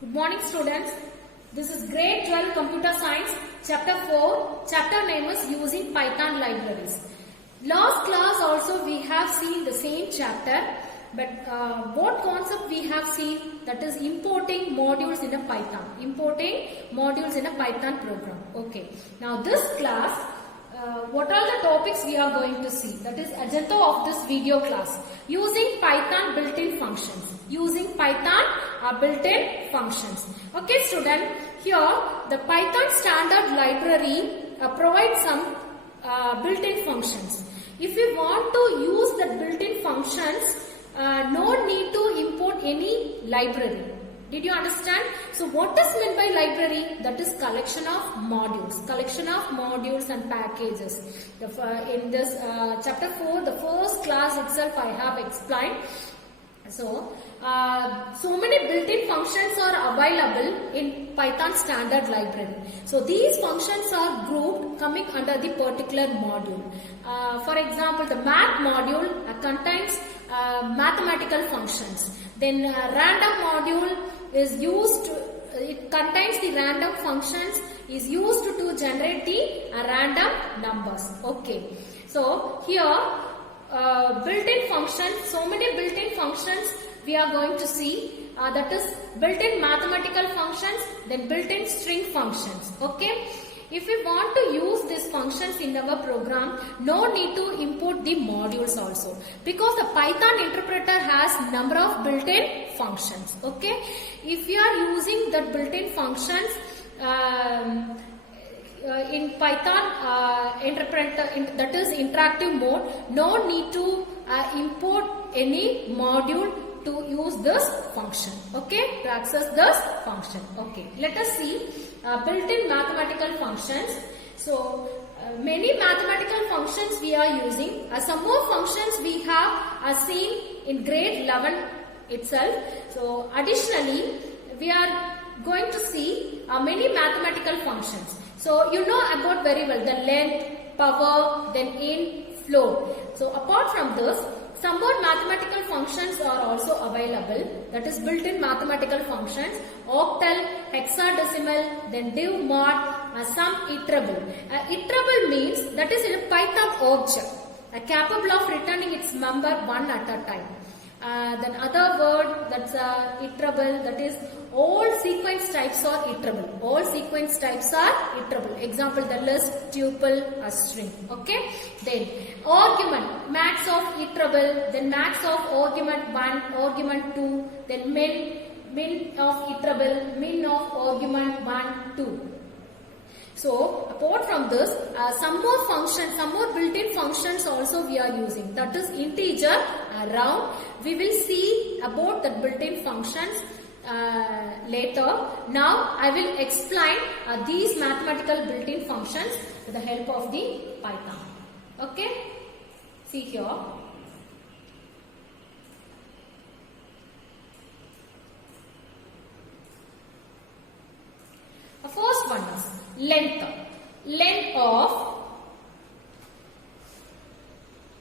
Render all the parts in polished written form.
Good morning students. This is grade 12 computer science chapter 4. Chapter name is using Python libraries. Last class also we have seen the same chapter, but what concept we have seen, that is importing modules in a Python. Importing modules in a Python program. Okay. Now this class, what are the topics we are going to see? That is agenda of this video class. Using Python built-in functions. Using Python built-in functions. Okay student, here the Python standard library provides some built-in functions. If we want to use the built-in functions, no need to import any library. Did you understand? So what is meant by library? That is collection of modules. Collection of modules and packages. In this chapter 4, the first class itself I have explained. So many built-in functions are available in Python standard library. So these functions are grouped coming under the particular module. For example, the math module contains mathematical functions. Then random module is used, it contains the random functions, is used to generate the random numbers. Okay. So here built-in functions, so many built-in functions we are going to see, that is built-in mathematical functions, then built-in string functions. Okay. If we want to use these functions in our program, no need to import the modules also, because the Python interpreter has number of built-in functions. Okay. If you are using that built-in functions in Python interpreter, that is interactive mode, no need to import any module to use this function. Okay, to access this function. Okay, let us see built-in mathematical functions. So many mathematical functions we are using. Some more functions we have seen in grade 11 itself. So additionally, we are going to see many mathematical functions. So you know about very well the length, power, then in, float. So apart from this, some more mathematical functions are also available. That is built-in mathematical functions: octal, hexadecimal, then div mod, sum, iterable. Iterable means that is in a Python object capable of returning its member one at a time. Then other word that's iterable, that is all sequence types are iterable. All sequence types are iterable. Example, the list, tuple, a string. Okay. Then argument, max of iterable, then max of argument 1, argument 2, then min of iterable, min of argument 1, 2. So apart from this, some more functions, some more built-in functions also we are using. That is integer, round. We will see about the built-in functions later. Now I will explain these mathematical built-in functions with the help of the Python. Okay. See here. The first one is length. Length of,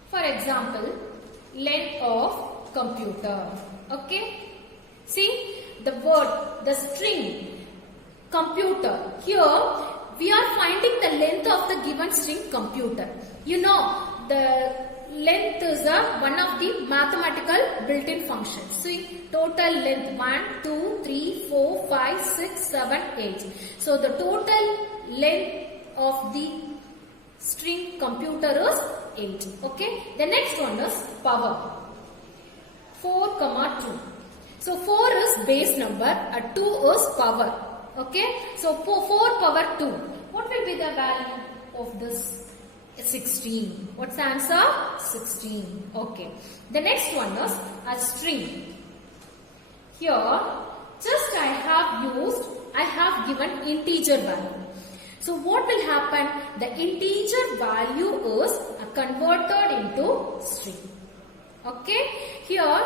for example, length of computer. Okay. See the word, the string computer. Here we are finding the length of the given string computer. You know the length is one of the mathematical built-in functions. See, total length 1, 2, 3, 4, 5, 6, 7, 8. So the total length of the string computer is 8. Okay. The next one is power. 4, 2. So 4 is base number, 2 is power. Okay. So 4 power 2. What will be the value of this? 16. What's the answer? 16. Okay. The next one is a string. Here, just I have given integer value. So what will happen? The integer value is converted into string. Okay. Here,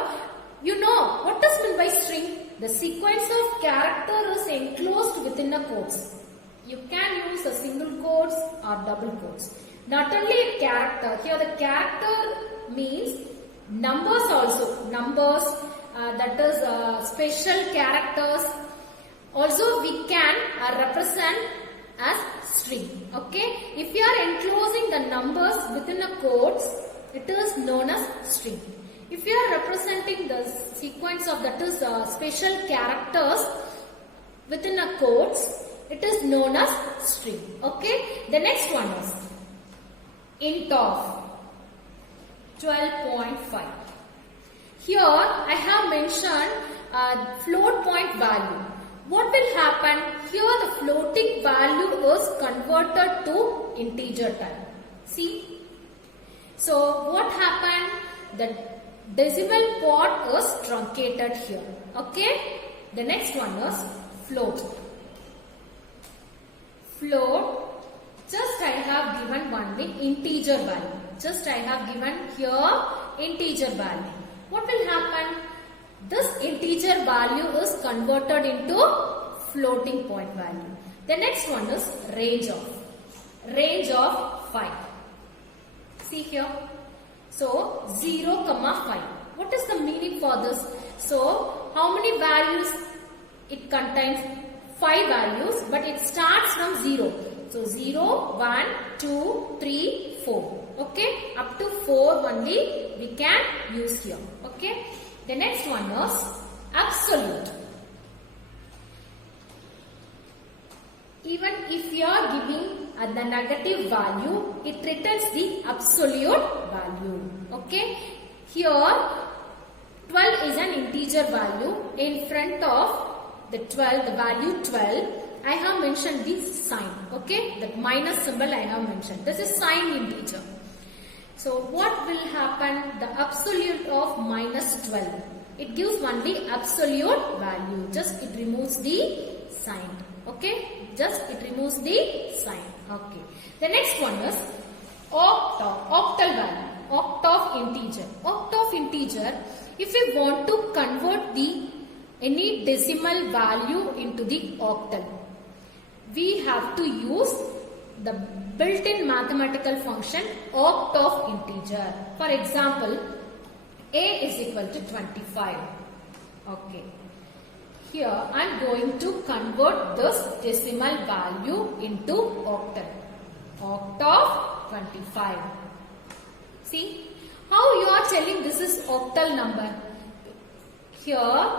you know what is meant by string? The sequence of character is enclosed within a quotes. You can use a single quotes or double quotes. Not only a character, here the character means numbers also. Numbers, that is special characters Also we can represent as string. Okay, if you are enclosing the numbers within a quotes, it is known as string. If you are representing the sequence of that is special characters within a quotes, it is known as string. Okay, the next one is int of 12.5. Here I have mentioned float point value. What will happen? Here the floating value is converted to integer type. See? So what happened? The decimal part is truncated here. Okay? The next one is float. Float, just I have given one the integer value. Just I have given here integer value. What will happen? This integer value is converted into floating point value. The next one is range of 5. See here. So 0, 5. What is the meaning for this? So how many values it contains? 5 values, but it starts from 0. So 0, 1, 2, 3, 4. Okay, up to 4 only we can use here. Okay. The next one is absolute. Even if you are giving the negative value, it returns the absolute value. Okay. Here 12 is an integer value. In front of the 12, the value 12, I have mentioned the sign. Okay. The minus symbol I have mentioned. This is sign integer. So what will happen? The absolute of minus 12. It gives only absolute value. Just it removes the sign. Okay. Just it removes the sign. Okay. The next one is octal value. Octal integer. Octal integer. If we want to convert any decimal value into the octal, we have to use the built-in mathematical function oct of integer. For example, a is equal to 25. Okay. Here I am going to convert this decimal value into octal. Oct of 25. See how you are telling this is octal number. Here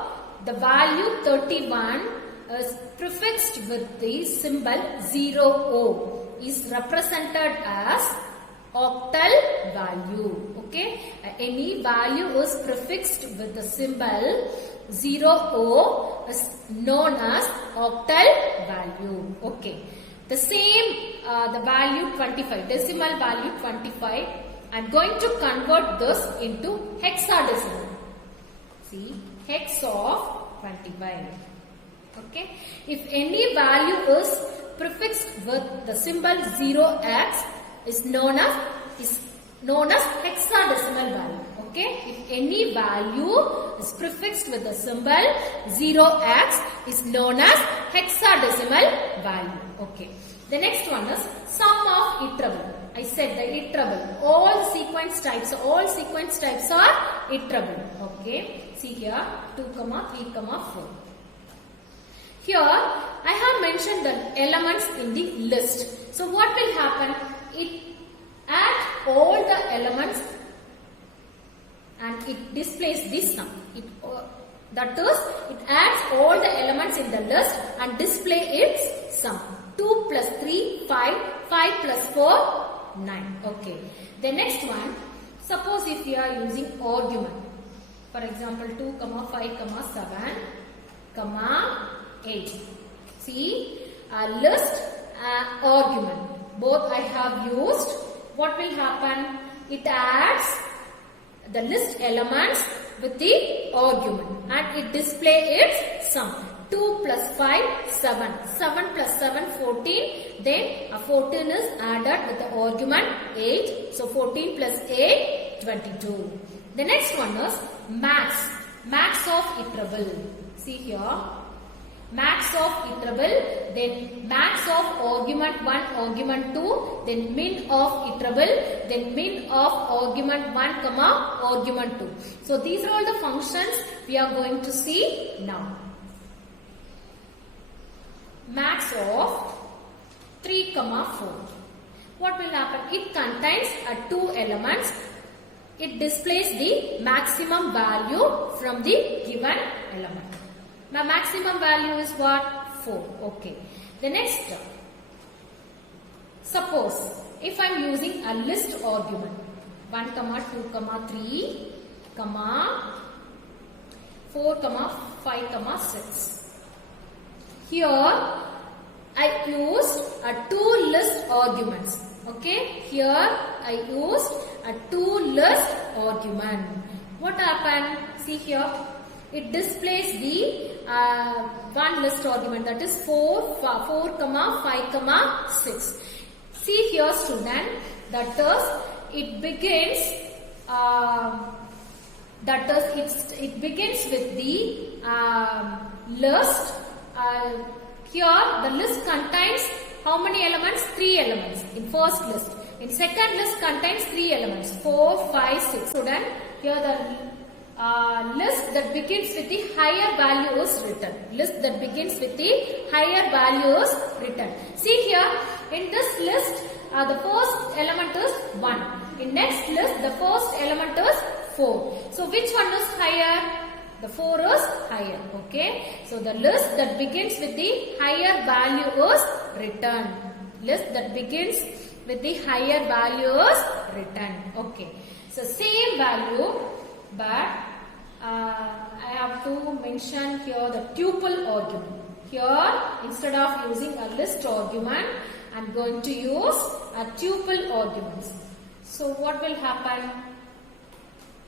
the value 31 is prefixed with the symbol 0O. Is represented as octal value. Okay, any value is prefixed with the symbol 0O is known as octal value. Okay, the same the value 25, decimal value 25. I am going to convert this into hexadecimal. See, hex of 25. Okay, if any value is prefixed with the symbol 0x is known as hexadecimal value. Okay, if any value is prefixed with the symbol 0x is known as hexadecimal value. Okay, the next one is sum of iterable. I said the iterable. All sequence types are iterable. Okay, see here 2, 3, 4. Here I have mentioned the elements in the list. So what will happen? It adds all the elements and it displays this sum. That is, it adds all the elements in the list and display its sum. 2 plus 3, 5, 5 plus 4, 9. Okay. The next one, suppose if you are using argument. For example, 2, 5, 7, 8. See, list, argument. Both I have used. What will happen? It adds the list elements with the argument and it display its sum. 2 plus 5, 7. 7 plus 7, 14. Then 14 is added with the argument 8. So 14 plus 8, 22. The next one is max. Max of iterable. See here. Max of iterable, then max of argument 1, argument 2, then min of iterable, then min of argument 1, argument 2. So these are all the functions we are going to see now. max of 3, 4. What will happen? It contains 2 elements. It displays the maximum value from the given element. The maximum value is what? 4. Okay. The next, suppose if I am using a list argument 1, 2, 3, 4, 5, 6. Here I used 2 list arguments. Okay. Here I used 2 list argument. What happened? See here. It displays the 1 list argument, that is 4, 5, 6. See here, student, that is it begins it begins with the list. Here the list contains how many elements? 3 elements in first list. In second list contains 3 elements, 4, 5, 6. Student, here the list that begins with the higher value is written. List that begins with the higher value is written. See here, in this list, the first element is 1. In next list, the first element is 4. So, which one is higher? The 4 is higher. Okay. So, the list that begins with the higher value is written. List that begins with the higher value is written. Okay. So, same value, but I have to mention here the tuple argument. Here, instead of using a list argument, I am going to use a tuple arguments. So, what will happen?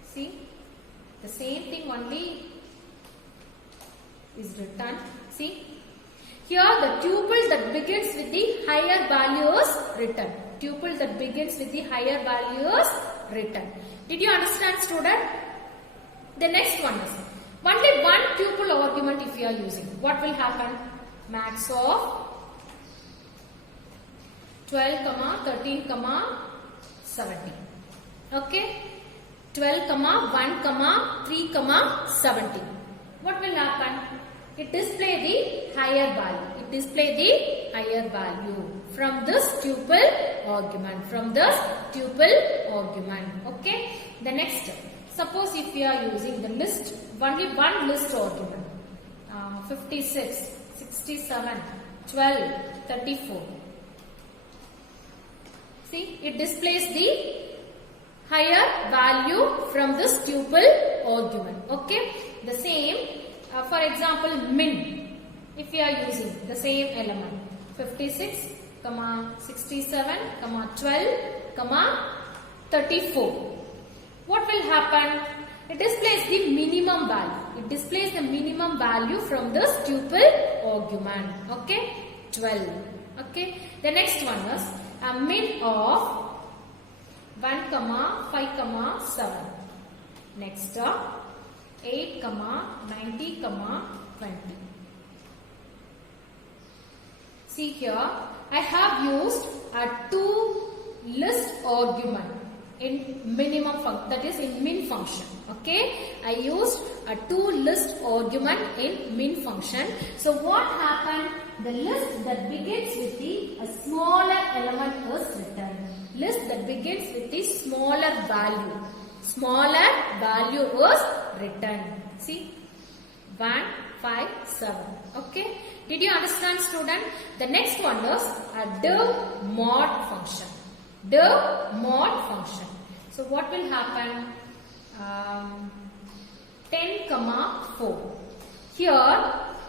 See, the same thing only is written. See, here the tuple that begins with the higher value is written. Tuple that begins with the higher value is written. Did you understand, student? The next one is only one tuple argument if you are using. What will happen? Max of 12, 13, 17. Okay? 12, 1, 3, 17. What will happen? It display the higher value. It display the higher value from this tuple argument. From this tuple argument. Okay? The next. Suppose if we are using the list, only one list argument, 56, 67, 12, 34. See, it displays the higher value from this tuple argument. Okay, the same, for example, min. If we are using the same element, 56, 67, 12, 34. What will happen? It displays the minimum value. It displays the minimum value from this tuple argument. Okay, 12. Okay, the next one is a min of 1, 5, 7. Next, 8, 90, 20. See here, I have used a 2 list argument in minimum function, that is in min function. Okay, I used a 2 list argument in min function. So what happened? The list that begins with the smaller element is written. List that begins with the smaller value. Smaller value is written. See, 1, 5, 7. Okay, did you understand, student? The next one is a div mod function. Div mod function. So what will happen? 10, 4. Here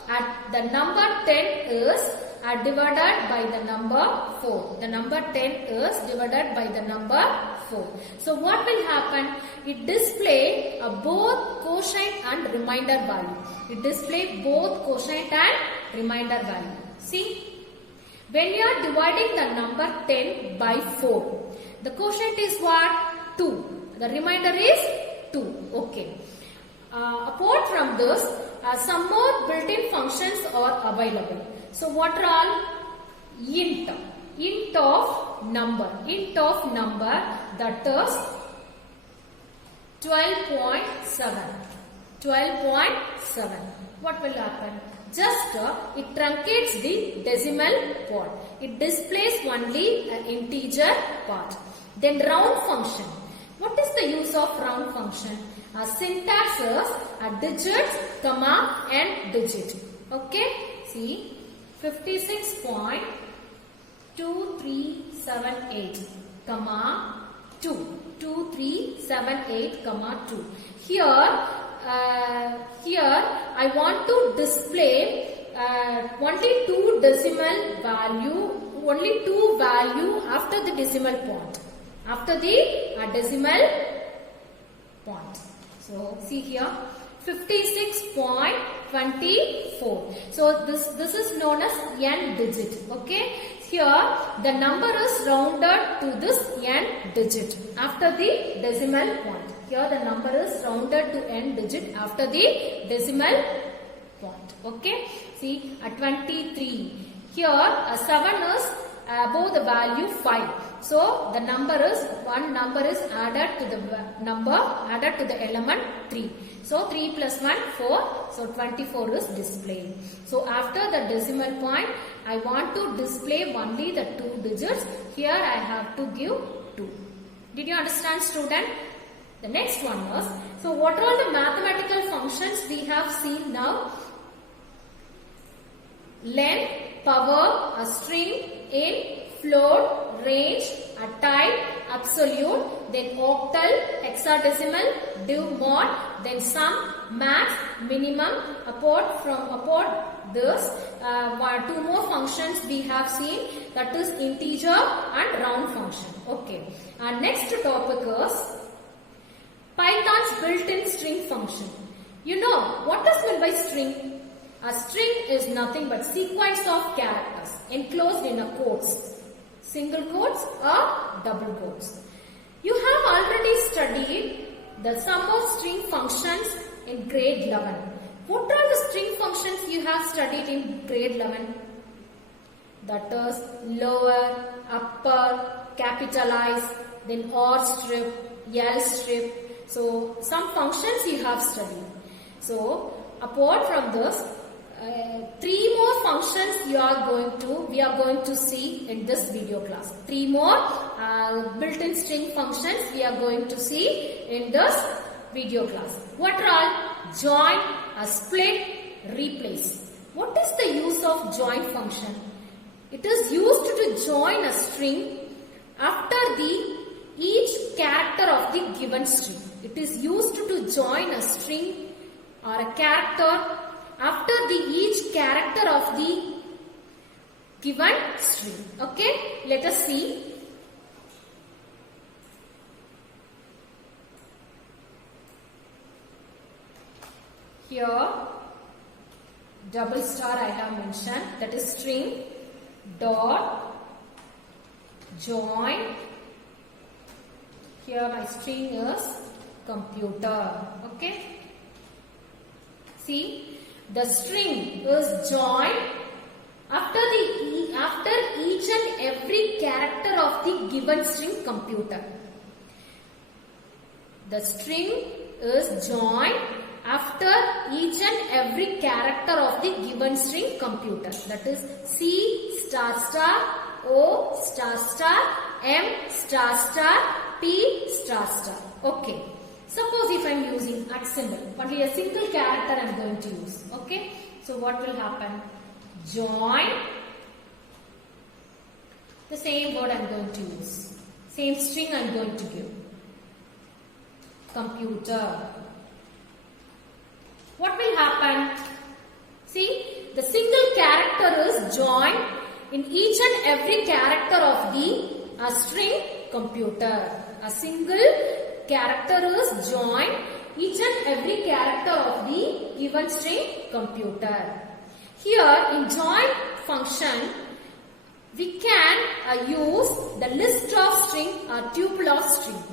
at the number 10 is divided by the number 4. The number 10 is divided by the number 4. So what will happen? It display both quotient and remainder value. It display both quotient and remainder value. See, when you are dividing the number 10 by 4, the quotient is what? 2. The remainder is 2. Okay. Apart from this, some more built-in functions are available. So what are all? Int. Int of number. Int of number, that is 12.7. 12.7. What will happen? Just it truncates the decimal point. It displays only an integer part. Then round function. What is the use of round function? A syntax is a digits, comma and digit. Okay. See 56.2378 comma 2. 2378 comma 2. Here I want to display only two decimal value, only two value after the decimal point. After the decimal point. So see here 56.24. So this is known as n digit. Okay. Here the number is rounded to this n digit after the decimal point. Here the number is rounded to n digit after the decimal point. Okay. See 23. Here 7 is above the value 5. So the number is added to the number added to the element 3. So 3 plus 1 4. So 24 is displayed. So after the decimal point I want to display only the two digits. Here I have to give 2. Did you understand, student? The next one was, so what are all the mathematical functions we have seen now? Len, power, a string, in, float, range, a type, absolute, then octal, hexadecimal, div mod, then sum, max, minimum. Apart this, two more functions we have seen, that is integer and round function. Okay. Our next topic is Python's built-in string function. You know what is meant by string? A string is nothing but sequence of characters enclosed in a quotes. Single quotes or double quotes. You have already studied the sum of string functions in grade 11. What are the string functions you have studied in grade 11? That is lower, upper, capitalize, then or strip, L strip. So some functions you have studied. So apart from this, 3 more functions we are going to see in this video class. 3 more built-in string functions we are going to see in this video class. What are all? Join, split, replace. What is the use of join function? It is used to join a string after each character of the given string. It is used to join a string or a character after each character of the given string. Okay, let us see. Here double star I have mentioned, that is string dot join. Here my string is computer. Okay, see. The string is joined after each and every character of the given string computer. The string is joined after each and every character of the given string computer. That is C star star, O star star, M star star, P star star. Okay. Suppose if I am using @ symbol, only a single character I am going to use. Okay. So what will happen? Join. The same word I am going to use. Same string I am going to give. Computer. What will happen? See, the single character is joined in each and every character of the string computer. A single character is joined each and every character of the given string computer. Here in join function, we can use the list of string or tuple of string.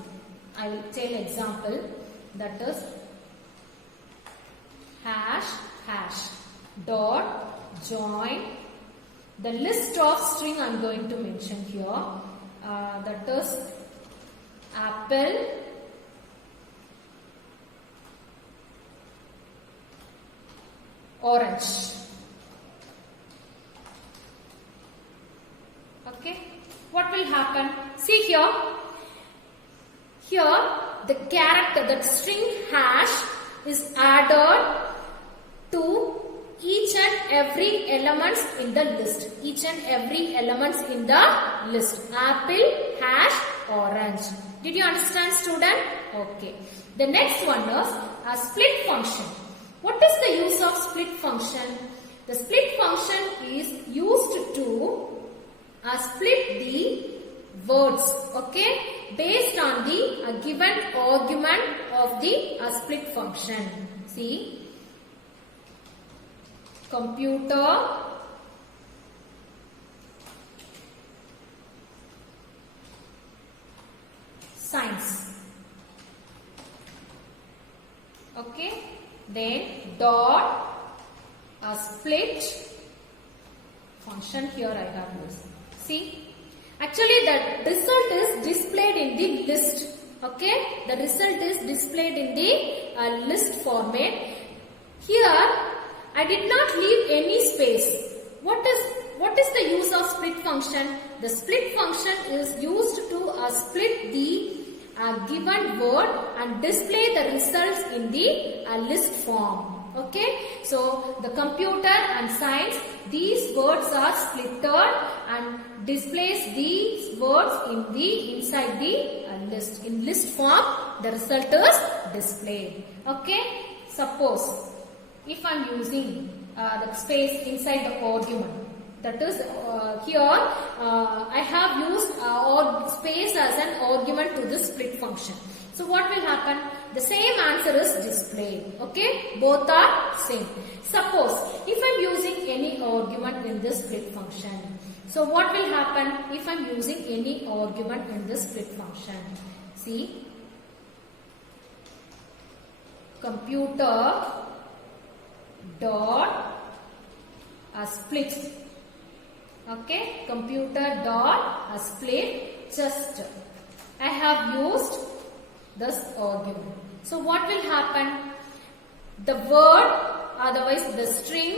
I will take an example, that is hash dot join the list of string I am going to mention here, that is apple, orange. happen? See here. Here the character, that string hash is added to each and every elements in the list. Each and every elements in the list. Apple, hash, orange. Did you understand, student? Okay. The next one is a split function. What is the use of split function? The split function is used to split the words, okay, based on the given argument of the split function. See, computer science, okay, then dot a split function. Here I have used. See, actually the result is displayed in the list, okay, the result is displayed in the list format. Here I did not leave any space. What is the use of split function? The split function is used to split the given word and display the results in the list form. Okay, so the computer and science, these words are splitted and displays these words inside the list. In list form, the result is displayed. Okay, suppose if I am using the space inside the argument, that is here I have used space as an argument to this split function. So what will happen? The same answer is displayed. Okay, both are same. Suppose if I am using any argument in this split function. So what will happen if I am using any argument in this split function? See, computer dot split. Okay, computer dot split. Just I have used this argument. So what will happen? The word, otherwise the string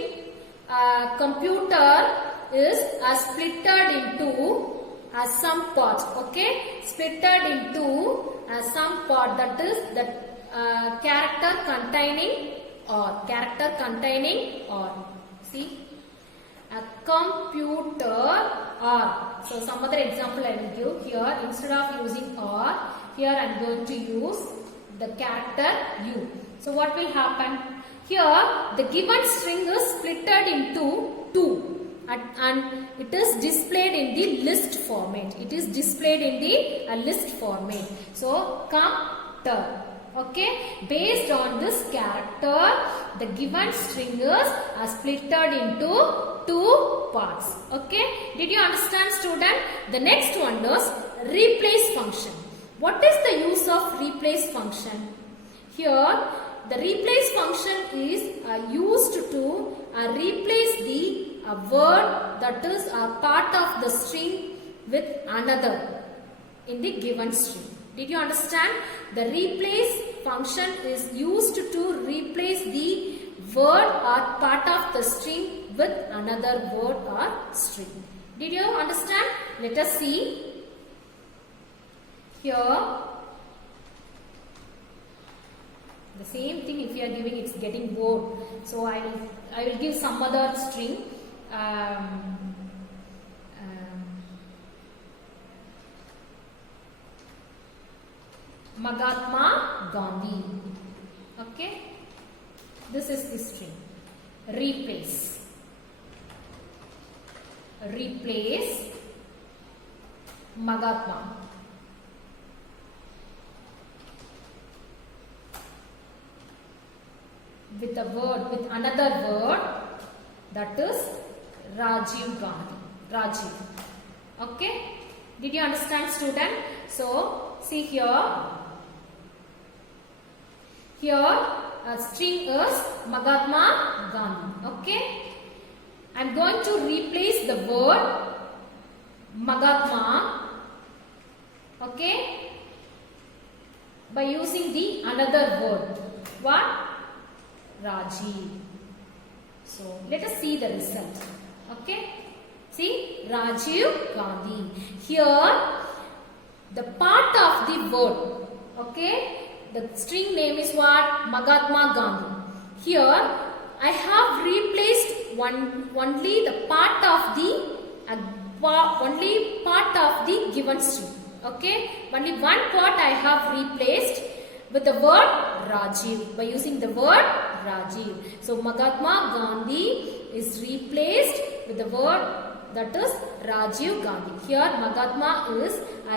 computer is splitted into some parts. Okay, splitted into some part, that is the character containing or. See, a computer or. So some other example I will give here. Instead of using or, here I am going to use the character U. So what will happen? Here the given string is splitted into 2 and it is displayed in the list format. It is displayed in the list format. So computer. Okay, based on this character, the given string is splitted into 2 parts. Okay, did you understand, student? The next one is replace function. What is the use of replace function? Here, the replace function is used to replace the word that is a part of the string with another in the given string. Did you understand? The replace function is used to replace the word or part of the string with another word or string. Did you understand? Let us see. Here, the same thing if you are giving, it's getting bored. So I will give some other string. Mahatma Gandhi. Okay, this is the string. Replace. Replace Mahatma. With a word, with another word, that is Rajiv Gandhi. Rajiv. Okay, did you understand, student? So see here. Here a string is Mahatma Gandhi. Okay, I am going to replace the word Mahatma, okay, by using the another word. What? Rajiv. So let us see the result. Okay, See, Rajiv Gandhi. Here, the part of the word, okay, the string name is what? Mahatma Gandhi. Here, I have replaced only the part of the given string. Okay, only one part I have replaced with the word Rajiv, by using the word Rajiv. So Mahatma Gandhi is replaced with the word that is Rajiv Gandhi. Here Mahatma is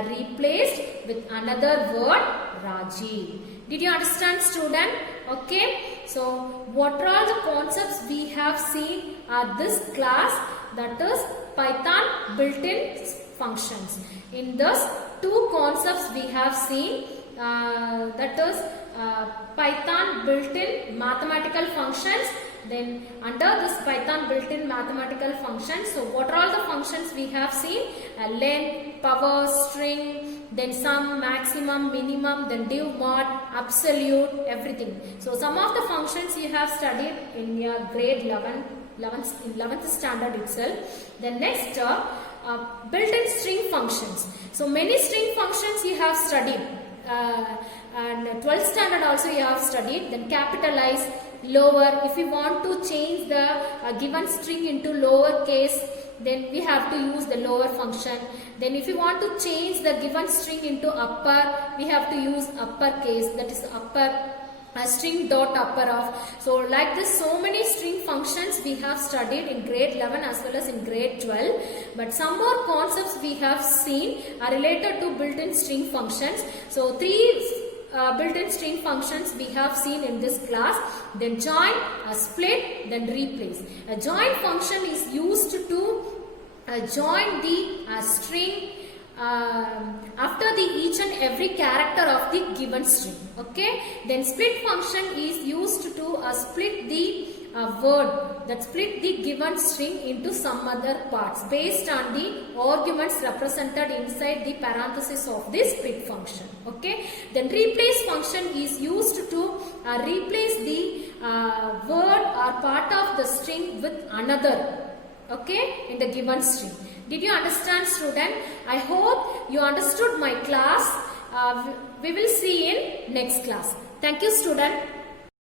replaced with another word Rajiv. Did you understand, student? Okay. So what are all the concepts we have seen at this class? That is Python built-in functions. In this, two concepts we have seen, that is Python built-in mathematical functions. Then under this Python built-in mathematical functions, so what are all the functions we have seen? Length, power, string, then sum, maximum, minimum, then div, mod, absolute, everything. So some of the functions you have studied in your grade 11th standard itself. Then next, built-in string functions. So many string functions you have studied, and 12th standard also you have studied. Then capitalize, lower. If we want to change the given string into lower case, then we have to use the lower function. Then if we want to change the given string into upper, we have to use upper case, that is upper string dot upper of. So like this, so many string functions we have studied in grade 11 as well as in grade 12. But some more concepts we have seen are related to built-in string functions. So three built-in string functions we have seen in this class. Then join, split, then replace. A join function is used to join the string after the each and every character of the given string. Okay. Then split function is used to split the word, that split the given string into some other parts based on the arguments represented inside the parenthesis of this split function. Okay. Then replace function is used to replace the word or part of the string with another, okay, in the given string. Did you understand, student? I hope you understood my class. We will see in next class. Thank you, student.